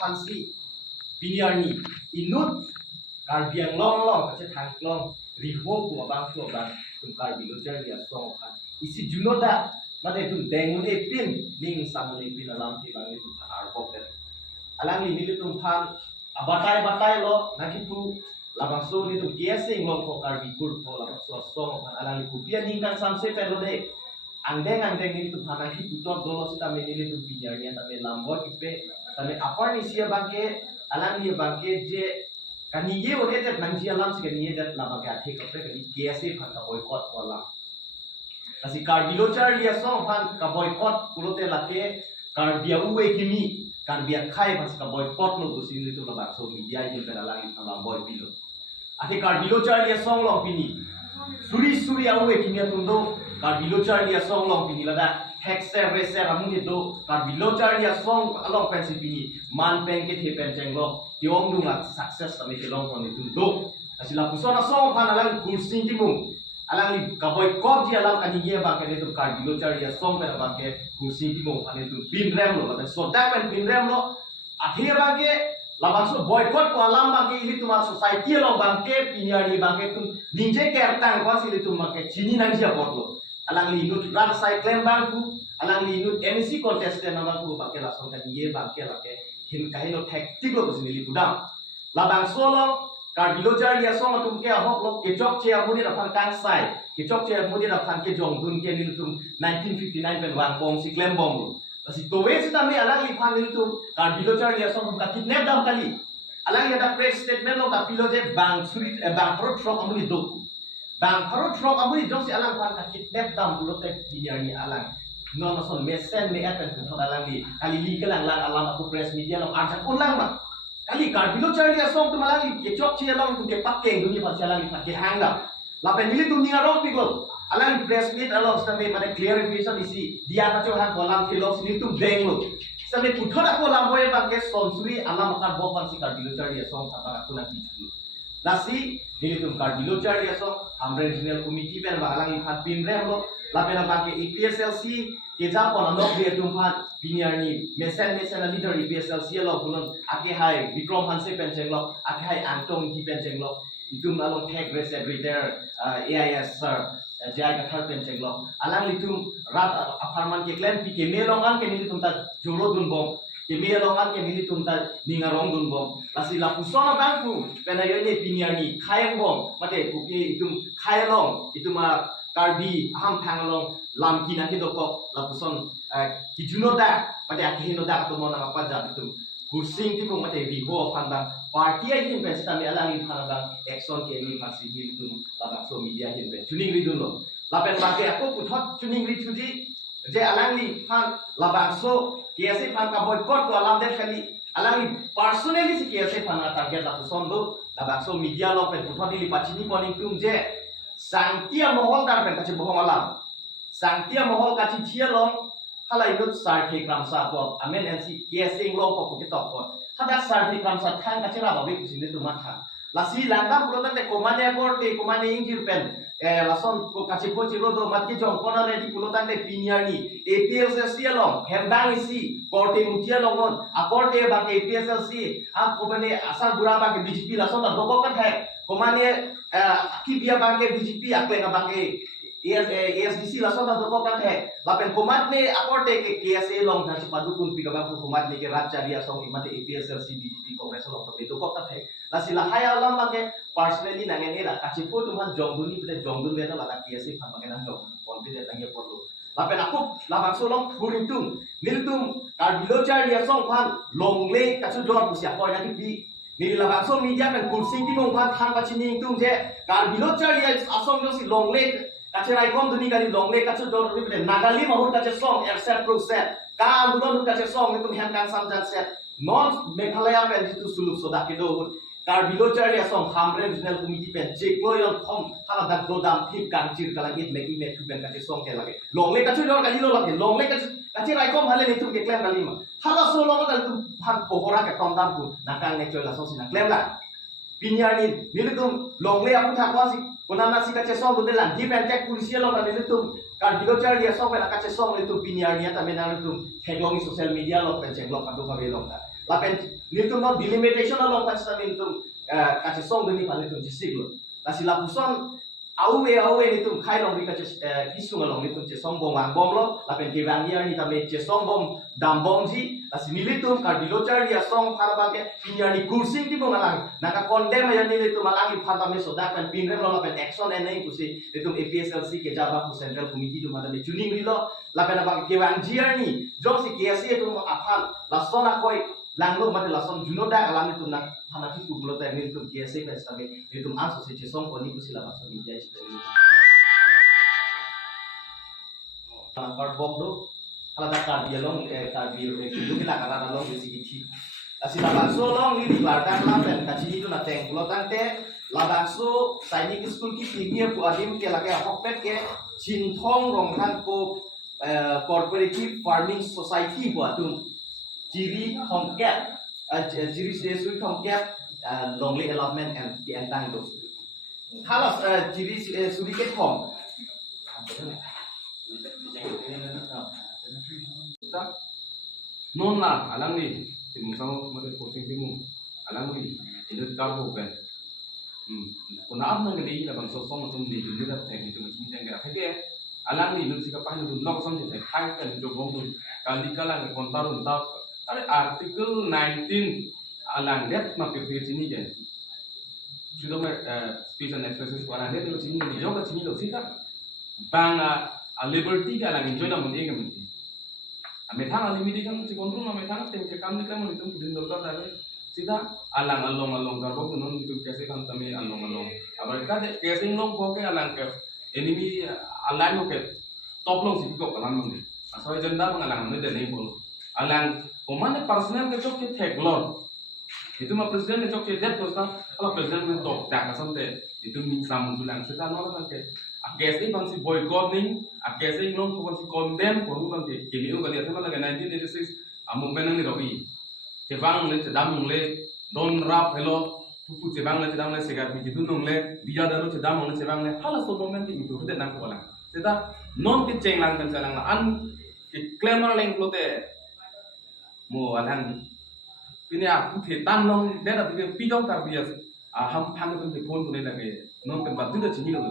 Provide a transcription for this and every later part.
fancy binyarni inut karbiang long kace thang long riho ku abang tu abang tum karbi lojar dia song kan isi junoda mate tum dengun epin ning samun epin alam ti bang itu arbok ter alang ini tum phan batai lo nakipu labang so ni tum kiasing long ko karbi kur ko labang so song kan alang ku pia ningkan samse pero de andeng ini tum phan ki putot dolo sita menili tum binyarni tame lambot ipe tame apar ni sia bangke alang ni bangke je kaniye ore det nangji alam se kaniye det lama ka thik apre kani kese phan ka boycott wala asi kar bilochar dia song phan ka boycott pulote late kar dia uwe kimi kar dia khai pas ka boycott no gusin itu lama so media ini pada lagi sama boy bilo ati kar bilochar dia song long pini suri uwe kimi tundo kar bilochar dia song long pini lada hekse rese ramu itu kar bilochar dia song along pensi pini man peng ke the pen jenglo tiong dunga sukses kami kelong kon itu do asila pusona song pan alang kursi timung alang li kaboy kop ji alang kani ye ba kene tu kar bilochar ya song pe ba ke kursi timung pan itu bin rem lo ba so da pen bin rem lo akhir ba ke labang so boycott ko alam ba ke ili tuma society lo ba ke pinyari ba ke tu ninje ke tang ko sili tu ma ke chini nang sia bot lo alang li nut ran cycling ba ku alang li nut MC contest na ba ku ba ke la song kani ye ba ke la ke hin kahino tactic lo sini li budam labang solo kar bilojar ya song tum ke hok lo ke chok che amuni da phan kang sai ke chok che amuni da phan ke jong dun ke ni tum 1959 pen wang bong si klem bong asi to we sita me alang li phan ni tum kar bilojar ya song ka kidnap dam kali alang ya da press statement lo ka piloje bang suri bang pro trok amuni do bang pro trok amuni do si alang phan ka kidnap dam pulote dinyani alang non son mesen me akan tu alang li kali li kelang lang alam aku press media long arjak ulang ma kali kar bilochar dia song tu malang li ke chok che long tu ke pakkeng dunia pas alang li pakke hangga la penili tu ninga rong pigol alang press media along sampai pada clarification isi dia ka cho hang kolam thilo sini tu beng lo sampai puthor aku lamboy pakke sonsuri alam akar bopan si kar bilochar dia song apa aku nak bicu nasi ini tu kar bilochar dia song hamre regional committee pen ba alang li phat pin rem lo la pena pakke EPSLC kita pun anak dia tumpah binyarni mesen leader EPSLC lo punon ake hai Vikram Hanse penceng lo ake hai Antong ki penceng lo itu malong tag secretary AIS sir jai kathar penceng lo alang litum rat aparman ke klan pi ke melongan ke ni tumta jolo dun bom ke melongan ke ni tumta ningarong dun bom lasi la pusona bangku pena yone binyarni khayang bom mate kupi itu khayalong itu ma karbi aham pangalong lam kina ke doko lapuson kijunoda pada akhinoda atau mana apa jat itu kursing ti mong mate biho pandang party ai tin pesta me alangi pandang action ke ni pasi itu labak so media hin ben tuning ridun lo lapen make aku puthot tuning rithuji je alangi pan labak so kiase pan ka boycott ko alam de khali alangi personally si kiase pan target lapuson do labak so media lo pen puthot li pachini poning tum je sangtia mohol dar pen kache bohong alam sangtia mohol kache chia long halai nut sarthi kramsa ko amen nc yesing long ko ke tok ko hada sarthi kramsa thang kache ra bawi kusin tu matha lasi langa pulotan te komane airport te komane injir pen lason ko kache po chiro do mat ke jong kona ready pulotan te pinyani APSLC long hembang isi korte mutia long akorte ba ke APSLC a komane asar bura ba ke BJP lason da doko ka thai komane ki biya bangke BJP akle na bangke ASDC lason da doko kan hai lapen komat ne aporte ke KSA long na padukun pi ka komat ne ke raja dia song imate APSLC BJP kongres long to doko kan hai lasila haya lam bangke personally nangen era kachipo tuman jongduni bete jongdun beta la KSA phan bangke nang jong confident nange porlo lapen aku labak solong purintung niltum kar bilochar dia song phan longle kachu jor pusia ko na ki ni labang so media kan kursi ki mong phan than pachini tung je kar bilochar ya asong no si longle kache rai kom duni kali longle kache dor ni bele nagali mahur kache song accept process ka andulon kache song ni tum hem kan samjan set non meghalaya pen jitu suluk soda ke do kar bilochar ya song hamre regional committee pen je koyon khom hala dak do dam thip kan chir kala git meki me thu pen kache song ke lage longle kache dor kali lo lage longle kache rai kom hale ni tum ke klem kali ma hala so lo dal tum phan pohora ke tom dam ku nakang ne chola so sina klem la pinyani nilutum longle apu thakwa si kunana si kache song de lan di pen tek polisi lo na nilutum kar bilochar dia song pen kache song nilutum pinyani ta menang nilutum headong social media lo pen cek lo kadu ka belong ta lapen nitum no delimitation along pas tamin tum kache song demi pan nitum jisiglo tasi lapuson awe nitum khai long ri kache kisung along nitum che song bom ang bom lo lapen kebang year ni tame che song bom dam bom ji tasi militum kar bilochar dia song parabang ke pinyar ni kursing di bong alang naka condemn ya ni nitum alang i phartame sodak kan pinrem lo lapen action en nei kusi nitum APSLC ke java ku central committee tu madame tuning ri lo lapen abang kebang year ni jong si KSC tu aphan la sona koi langlo mate lason junoda alam itu nak hanafi ku bulo ta ni tu KSC pe sabe ni tu anso se song ko ni ku sila maso ni jai sila ni kar bok do ala da kar bialong kar biu ku kila kala long besi githi asila banso long ni bardan la pen ka chini tu na teng bulo tante la banso sainik school ki premier ku adim ke lage hokpet ke chinthong rong han ko cooperative farming society bu atum Jiri Tomcat, Jiri Sui Tomcat, Longley Allotment and the Entang Dos. Halos Jiri Sui Ket Tom. Non lah, alang ni, timung sama mata posting timung, alang ni, ini karbo kan. Kuna apa nak ni, labang sosok macam ni, jadi dah teh itu macam ni jangan. Hei, alang ni, nanti siapa yang tu nak sampai teh, hai kan jomong tu, kali kalang kontar untuk artikel 19 alang det mapir sini je. Sudah speech and expresses ko alang det lo sini ni joga sini lo sita. Bang a liberty ka alang enjoy na mun ege mun. Ame thang limitation si kontrol ame thang tem ke kam nikla mun itum din dorkar dare. Sita alang along gar ko non itu kaise kan tame along. Abar ka de kaise long ko ke alang ke enemy alang ko ke top long si ko kalam mun. Asal janda mengalang mun de nei bol. Alang Omane personal ke chok ke theglor itu mah presiden ke chok ke det kosta kalau presiden ke tok tak asam te itu ning sam tulang seta no kan ke agese bang si boycott ning agese non ko si condemn ko kan ke kimi ko dia sama lagi 1986 among benang ni robi tebang le tedam le don rap hello pupu tebang le segar bi itu nong le dia dalu tedam le tebang le hala so moment itu det nang ko lang seta non ke cheng lang kan salang an ke claimer leng lote mo alang ini aku tetan long dia tapi pidong tarbias ham ham itu phone tu ni lagi non tempat tu dah sini loh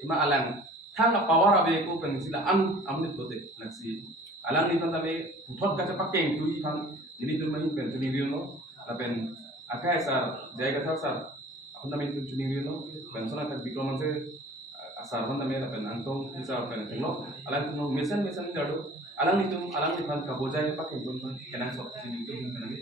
cuma alang thang la power abe ko kan sila amnit bote nasi alang ni kan tapi putot ka pakai tu kan jadi tu main kan tu ni no lapen akai sar jaya ka sar aku namin tu ni no kan sona tak bikroman se asar kan namin lapen antong sar kan tengok alang tu mesan jadu alang ni kan kabojai pakai pun kenang sok sini tu kan namin